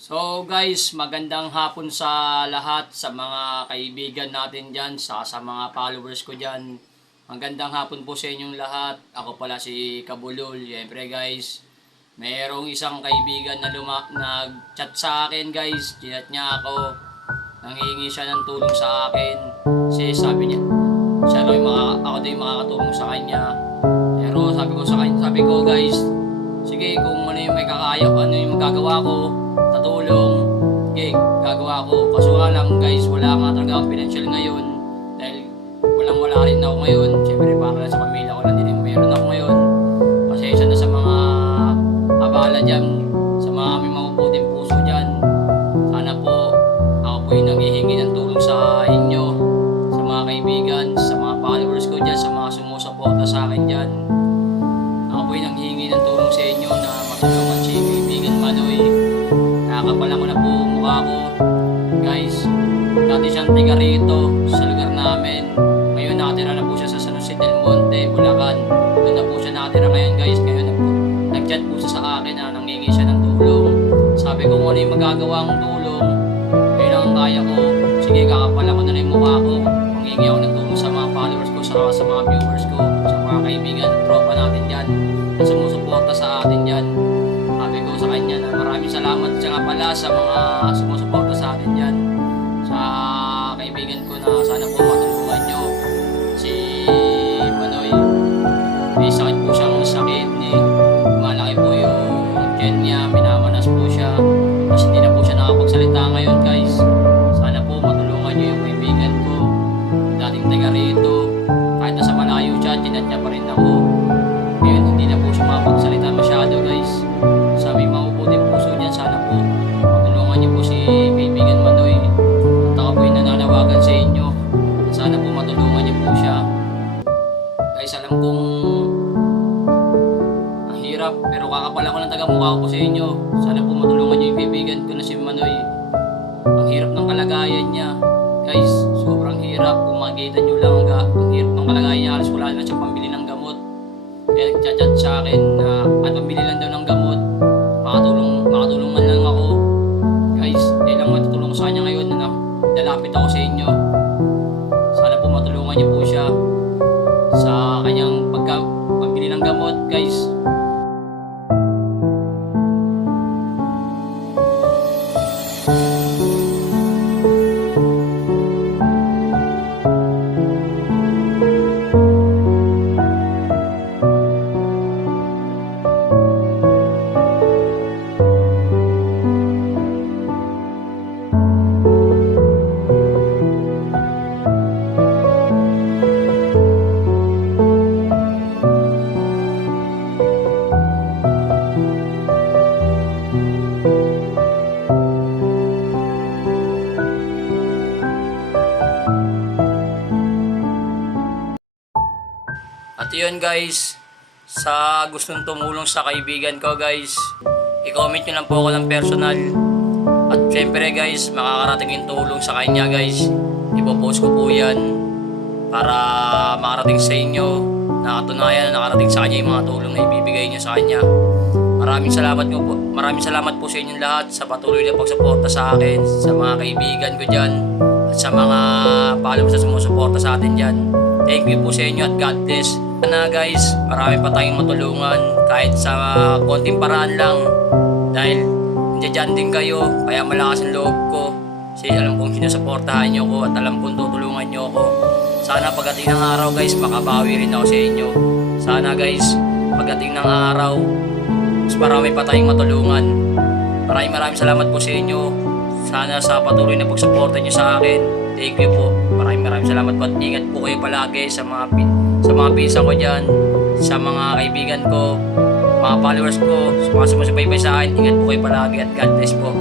So guys, magandang hapon sa lahat, sa mga kaibigan natin dyan, sa mga followers ko dyan. Magandang hapon po sa inyong lahat. Ako pala si Kabulol. Siyempre guys, mayroong isang kaibigan na nag-chat sa akin guys. Chinat niya ako. Nanghihingi siya ng tulong sa akin. Kasi sabi niya, siya daw ako daw yung makakatulong sa kanya. Pero sabi ko guys, sige kung ano yung may kakaya, ano yung magagawa ko, tatulong, okay, gagawa ko. Kaso nga lang guys, wala nga talaga akong financial ngayon. Dahil wala rin ako ngayon. Siyempre para sa pamilya ko lang din yung meron ako ngayon. Pasensya na sa mga abala dyan, sa mga may mabubuting puso dyan. Sana po, ako po yung nanghihingi ng tulong sa inyo, sa mga kaibigan, sa mga followers ko dyan, sa mga sumusuporta sa akin dyan. Ako po yung nanghihingi ng tulong sa inyo na matulungan si kaibigan Manoy. Nakakapala ko na po mukha ko. Guys, dati siyang tiga rito sa lugar namin. Ngayon nakatira na po siya sa San Jose del Monte, Bulacan. Doon na po siya nakatira ngayon guys. Ngayon nag-chat po siya sa akin na nanghingi siya ng tulong. Sabi ko kung ano yung magagawang tulong, ayun ang kaya ko. Sige, kakapala ko na rin mukha ko. Manghingi ako ng tulong sa mga followers ko, sa mga viewers ko, sa mga kaibigan, tropa natin dyan, na sumusuporta sa atin dyan. Sabi ko sa kanya na maraming salamat siya nga pala sa mga sumusuporta sa atin dyan. Sa kaibigan ko na sana po matulungan nyo si Manoy. May sakit po siyang sakit ni malaki po yung tiyan niya, minamanas po siya. Kasi hindi na po siya nakapagsalita ngayon guys. Sana po matulungan nyo yung kaibigan ko. Dating taga rito. Kahit nasa malayo siya, tinat niya pa rin ako. Ngayon hindi na po siya makapagsalita masyado guys. Sa may mabubuting puso niya, sana po matulungan niyo po si kaibigan Manoy. At ako po yung nananawagan sa inyo. Sana po matulungan niyo po siya. Guys, alam kong ang hirap, pero kakapala ko ng taga mukha ko po sa inyo. Sana po matulungan niyo yung kaibigan ko na si Manoy. Ang hirap ng kalagayan niya. Guys, sobrang hirap. Kung makikita niyo lang ang hirap ng kalagayan niya. Halos wala na siyang pambili ng gamot. Kaya nag-chat sa akin na at pambili lang daw ng gamot. Makatulong man lang ako. Guys, hindi lang matutulong sa kanya ngayon na lalapit ako sa inyo. Sana po matulungan niyo po siya sa kanyang pambili ng gamot, guys. At yun guys, sa gustong tumulong sa kaibigan ko guys, i-comment nyo lang po ako ng personal. At syempre guys, makakarating yung tulong sa kanya guys. Ipopost ko po yan para makarating sa inyo. Nakatunayan na nakarating sa kanya yung mga tulong na ibibigay niya sa kanya. Maraming salamat po sa inyong lahat sa patuloy na pagsuporta sa akin, sa mga kaibigan ko dyan, at sa mga followers na sumusuporta sa atin dyan. Thank you po sa inyo at God bless. Sana guys, marami pa tayong matulungan kahit sa konting paraan lang. Dahil nandiyan din kayo, kaya malakas ang loob ko. Kasi alam kong sinusuportahan nyo ko at alam kong tutulungan nyo ko. Sana pagdating ng araw guys, makabawi rin ako sa inyo. Sana guys, pagdating ng araw, mas marami pa tayong matulungan. Maraming salamat po sa inyo. Sana sa patuloy na pagsuporta nyo sa akin. Thank you po. Maraming salamat po at ingat po kayo palagi sa mga pinsan ko dyan, sa mga kaibigan ko, mga followers ko, sa mga sumusubaybay sa akin. Ingat po kayo palagi at God bless po.